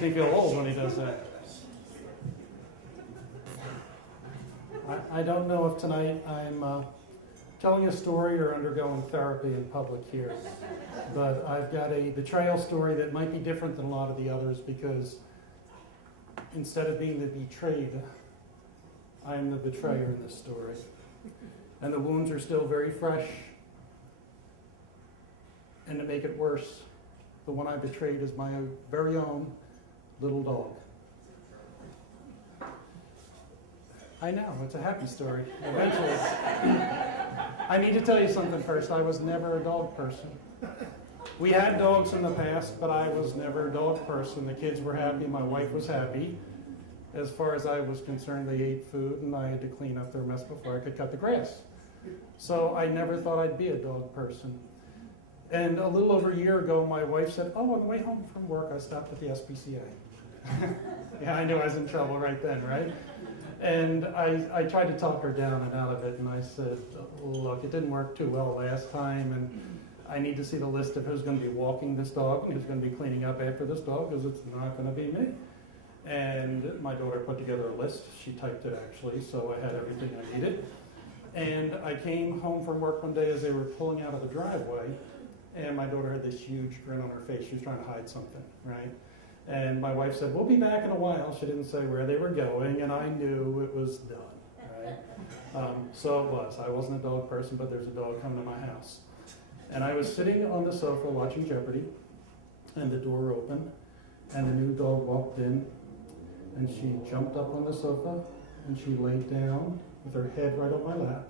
makes me feel old when he does that. I don't know if tonight I'm telling a story or undergoing therapy in public here, but I've got a betrayal story that might be different than a lot of the others because instead of being the betrayed, I am the betrayer in this story. And the wounds are still very fresh. And to make it worse, the one I betrayed is my very own little dog. I know, it's a happy story, eventually. I need to tell you something first. I was never a dog person. We had dogs in the past, but I was never a dog person. The kids were happy, my wife was happy. As far as I was concerned, they ate food, and I had to clean up their mess before I could cut the grass. So I never thought I'd be a dog person. And a little over a year ago, my wife said, oh, on the way home from work, I stopped at the SPCA. Yeah, I knew I was in trouble right then, right? And I tried to talk her down and out of it, and I said, look, it didn't work too well last time, and I need to see the list of who's going to be walking this dog and who's going to be cleaning up after this dog, because it's not going to be me. And my daughter put together a list. She typed it, actually, so I had everything I needed. And I came home from work one day as they were pulling out of the driveway, and my daughter had this huge grin on her face. She was trying to hide something, right? And my wife said, we'll be back in a while. She didn't say where they were going, and I knew it was done, right? So it was. I wasn't a dog person, but there's a dog coming to my house. And I was sitting on the sofa watching Jeopardy, and the door opened, and the new dog walked in, and she jumped up on the sofa, and she laid down with her head right on my lap,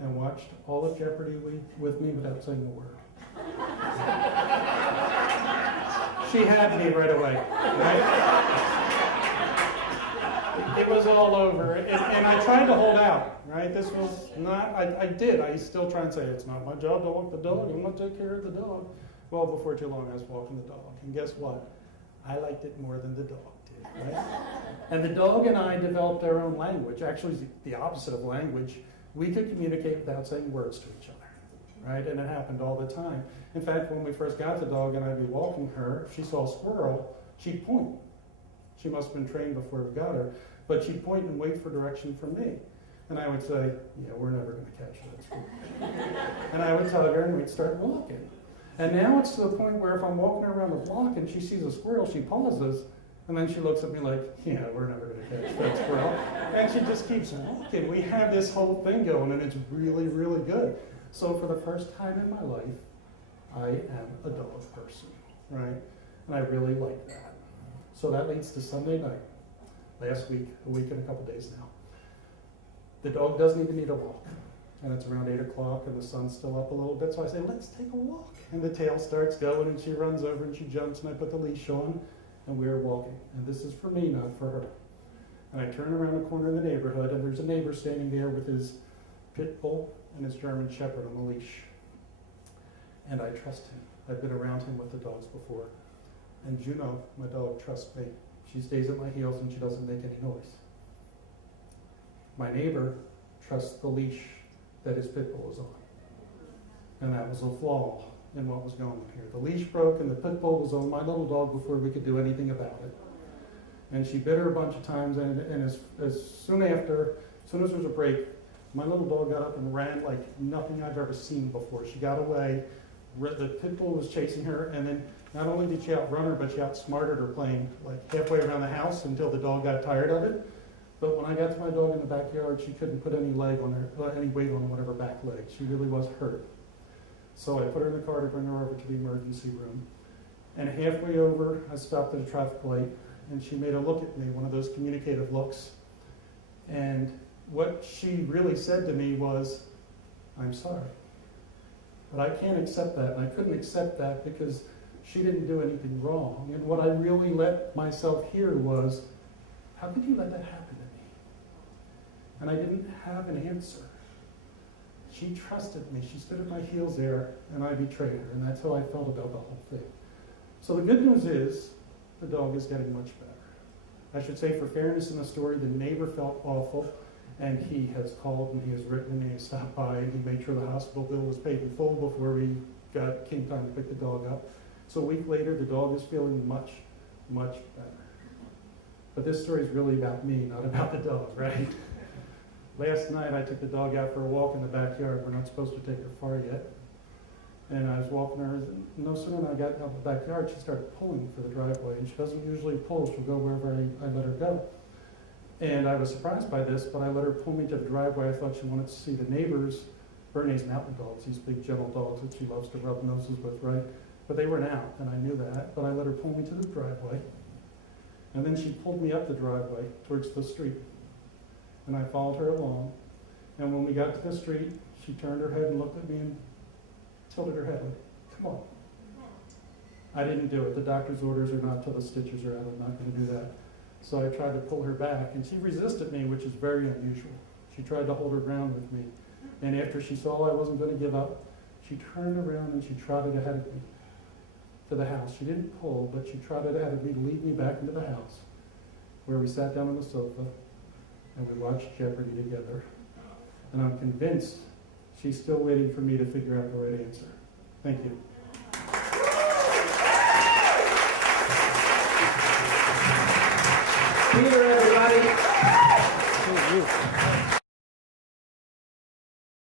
and watched all of Jeopardy with me without saying a word. She had me right away, right? It was all over, and I tried to hold out, right? This was not, I did. I still try and say, it's not my job to walk the dog. I'm going to take care of the dog. Well, before too long, I was walking the dog. And guess what? I liked it more than the dog did, right? And the dog and I developed our own language. Actually, the opposite of language. We could communicate without saying words to each other, right? And it happened all the time. In fact, when we first got the dog and I'd be walking her, if she saw a squirrel, she'd point. She must have been trained before we got her, but she'd point and wait for direction from me. And I would say, yeah, we're never going to catch that squirrel. And I would tug her and we'd start walking. And now it's to the point where if I'm walking around the block and she sees a squirrel, she pauses, and then she looks at me like, yeah, we're never going to catch that squirrel. And she just keeps walking. We have this whole thing going, and it's really, really good. So for the first time in my life, I am a dog person, right? And I really like that. So that leads to Sunday night, last week, a week and a couple days now. The dog does need to need a walk. And it's around 8 o'clock and the sun's still up a little bit. So I say, let's take a walk. And the tail starts going and she runs over and she jumps and I put the leash on and we're walking. And this is for me, not for her. And I turn around the corner in the neighborhood and there's a neighbor standing there with his pit bull and his German shepherd on the leash. And I trust him. I've been around him with the dogs before. And Juno, my dog, trusts me. She stays at my heels and she doesn't make any noise. My neighbor trusts the leash that his pit bull was on. And that was a flaw in what was going on here. The leash broke and the pit bull was on my little dog before we could do anything about it. And she bit her a bunch of times, and as soon as there was a break, my little dog got up and ran like nothing I've ever seen before. She got away, the pit bull was chasing her, and then not only did she outrun her, but she outsmarted her playing like halfway around the house until the dog got tired of it. But when I got to my dog in the backyard, she couldn't put any weight on one of her back legs. She really was hurt. So I put her in the car to bring her over to the emergency room. And halfway over, I stopped at a traffic light, and she made a look at me, one of those communicative looks. And what she really said to me was, I'm sorry. But I can't accept that, and I couldn't accept that because she didn't do anything wrong. And what I really let myself hear was, how could you let that happen to me? And I didn't have an answer. She trusted me. She stood at my heels there, and I betrayed her. And that's how I felt about the whole thing. So the good news is, the dog is getting much better. I should say, for fairness in the story, the neighbor felt awful, and he has called, and he has written, and he has stopped by, and he made sure the hospital bill was paid in full before came time to pick the dog up. So a week later, the dog is feeling much, much better. But this story is really about me, not about the dog, right? Last night I took the dog out for a walk in the backyard. We're not supposed to take her far yet. And I was walking her, and no sooner than I got out of the backyard, she started pulling for the driveway. And she doesn't usually pull, she'll go wherever I let her go. And I was surprised by this, but I let her pull me to the driveway. I thought she wanted to see the neighbors, Bernese mountain dogs, these big gentle dogs that she loves to rub noses with, right? But they weren't out, and I knew that. But I let her pull me to the driveway. And then she pulled me up the driveway towards the street. And I followed her along. And when we got to the street, she turned her head and looked at me and tilted her head like, come on. I didn't do it. The doctor's orders are not till the stitches are out. I'm not going to do that. So I tried to pull her back, and she resisted me, which is very unusual. She tried to hold her ground with me. And after she saw I wasn't going to give up, she turned around and she trotted ahead of me to the house. She didn't pull, but she trotted ahead of me to lead me back into the house, where we sat down on the sofa and we watched Jeopardy together. And I'm convinced she's still waiting for me to figure out the right answer. Thank you. Peter, everybody.